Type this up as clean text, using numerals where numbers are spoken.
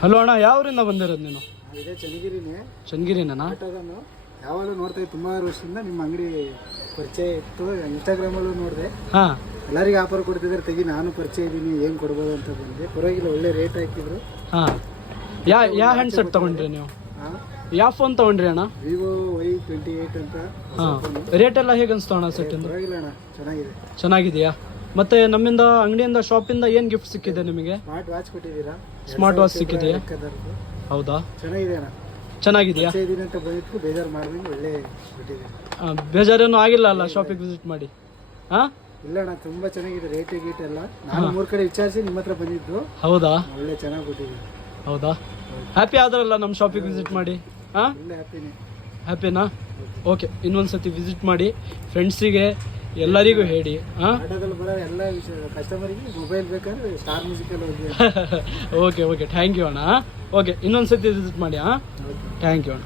Hello ಅಣ್ಣ, ಯಾವೂರಿಂದ ಬಂದಿರೋದು ನೀನು? ಇದೇ ಚನ್ನಗಿರಿನೇ. ಚನ್ನಗಿರಿನಾ? ಆಟೋದನ್ನು ಯಾವಾಗಲೂ ನೋಡ್ತಾ ಇದ್ದೆ, ಸುಮಾರು ವರ್ಷದಿಂದ ನಿಮ್ಮ ಅಂಗಡಿ ಪರಿಚಯ ಇತ್ತು. ಇನ್ಸ್ಟಾಗ್ರಾಮಲ್ಲೂ ನೋಡಿದೆ, ಹಾಂ. ಎಲ್ಲರಿಗೆ ಆಫರ್ ಕೊಡ್ತಿದ್ದಾರೆ, ತೆಗಿ ನಾನು ಪರಿಚಯ ಇದ್ದೀನಿ, ಏನು ಕೊಡ್ಬೋದು ಅಂತ ಬಂದೆ. ಪರವಾಗಿಲ್ಲ, ಒಳ್ಳೆ ರೇಟ್ ಹಾಕಿದ್ರು. ಹಾಂ. ಯಾವ ಹ್ಯಾಂಡ್ಸೆಟ್ ತೊಗೊಂಡ್ರಿ ನೀವು? ಯಾವ ಫೋನ್ ತೊಗೊಂಡ್ರಿ ಅಣ್ಣ? ವಿವೋ Y28 ಅಂತ. ಹಾಂ. ರೇಟ್ ಎಲ್ಲ ಹೇಗೆ ಅನಿಸ್ತು ಅಣ್ಣ ಸೆಟ್ಟಿಂದ? ಪರವಾಗಿಲ್ಲ ಅಣ್ಣ, ಚೆನ್ನಾಗಿದೆ. ಚೆನ್ನಾಗಿದೆಯಾ? ಮತ್ತೆ ನಮ್ಮಿಂದ ಅಂಗಡಿಯಿಂದ ಶಾಪಿಂದ ಏನು ಗಿಫ್ಟ್ ಸಿಕ್ಕಿದೆ ನಿಮಗೆ? ಸ್ಮಾರ್ಟ್ ವಾಚ್ ಕೊಟ್ಟಿದ್ದೀರಾ? ಸ್ಮಾರ್ಟ್ ವಾಚ್ ಸಿಕ್ಕಿದೆಯಾ? ಹೌದಾ? ಚೆನ್ನಾಗಿದೆ ಅಣ್ಣ. ಚೆನ್ನಾಗಿದೆಯಾ? ಇದೀನಿ ಅಂತ ಬಂದಿತ್ತು, ಬೇಜಾರು ಮಾಡಿದಂಗೆ ಒಳ್ಳೆ ಕೊಟ್ಟಿದ್ದೀರಾ. ಬೇಜಾರೇನು ಆಗಿಲ್ಲ ಅಲ್ಲ ಶಾಪಿಗೆ ವಿಸಿಟ್ ಮಾಡಿ? ಹಾಂ. ಇಲ್ಲ ಅಣ್ಣ, ತುಂಬಾ ಚೆನ್ನಾಗಿದೆ. ರೇಟ್ ಗೀಟ್ ಎಲ್ಲ ನಾನು 3 ಕಡೆ ವಿಚಾರಿಸಿ ನಿಮ್ಮ ಹತ್ರ ಬಂದಿದ್ದು. ಹೌದಾ? ಒಳ್ಳೆ ಚೆನ್ನಾಗಿ ಕೊಟ್ಟಿದ್ದೀರಾ. ಹೌದಾ? ಹ್ಯಾಪಿ ಆದ್ರಲ್ಲ ನಮ್ಮ ಶಾಪಿಗೆ ವಿಸಿಟ್ ಮಾಡಿ? ಹಾಂ, ಹ್ಯಾಪಿನಾ? ಓಕೆ, ಇನ್ನೊಂದ್ಸತಿ ವಿಸಿಟ್ ಮಾಡಿ, ಫ್ರೆಂಡ್ಸಿಗೆ ಎಲ್ಲರಿಗೂ ಹೇಳಿ. ಹಾಂ. ಆಟೋದಲ್ಲಿ ಬರೋ ಎಲ್ಲ ಕಸ್ಟಮರಿಗೆ ಮೊಬೈಲ್ ಬೇಕಾದ್ರೆ ಸ್ಟಾರ್ ಮ್ಯೂಸಿಕಲ್ಲಿ ಹೋಗಿ. ಓಕೆ, ಥ್ಯಾಂಕ್ ಯು ಅಣ್ಣ. ಓಕೆ, ಇನ್ನೊಂದ್ಸತಿ ವಿಸಿಟ್ ಮಾಡಿ. ಹಾಂ, ಥ್ಯಾಂಕ್ ಯು ಅಣ್ಣ.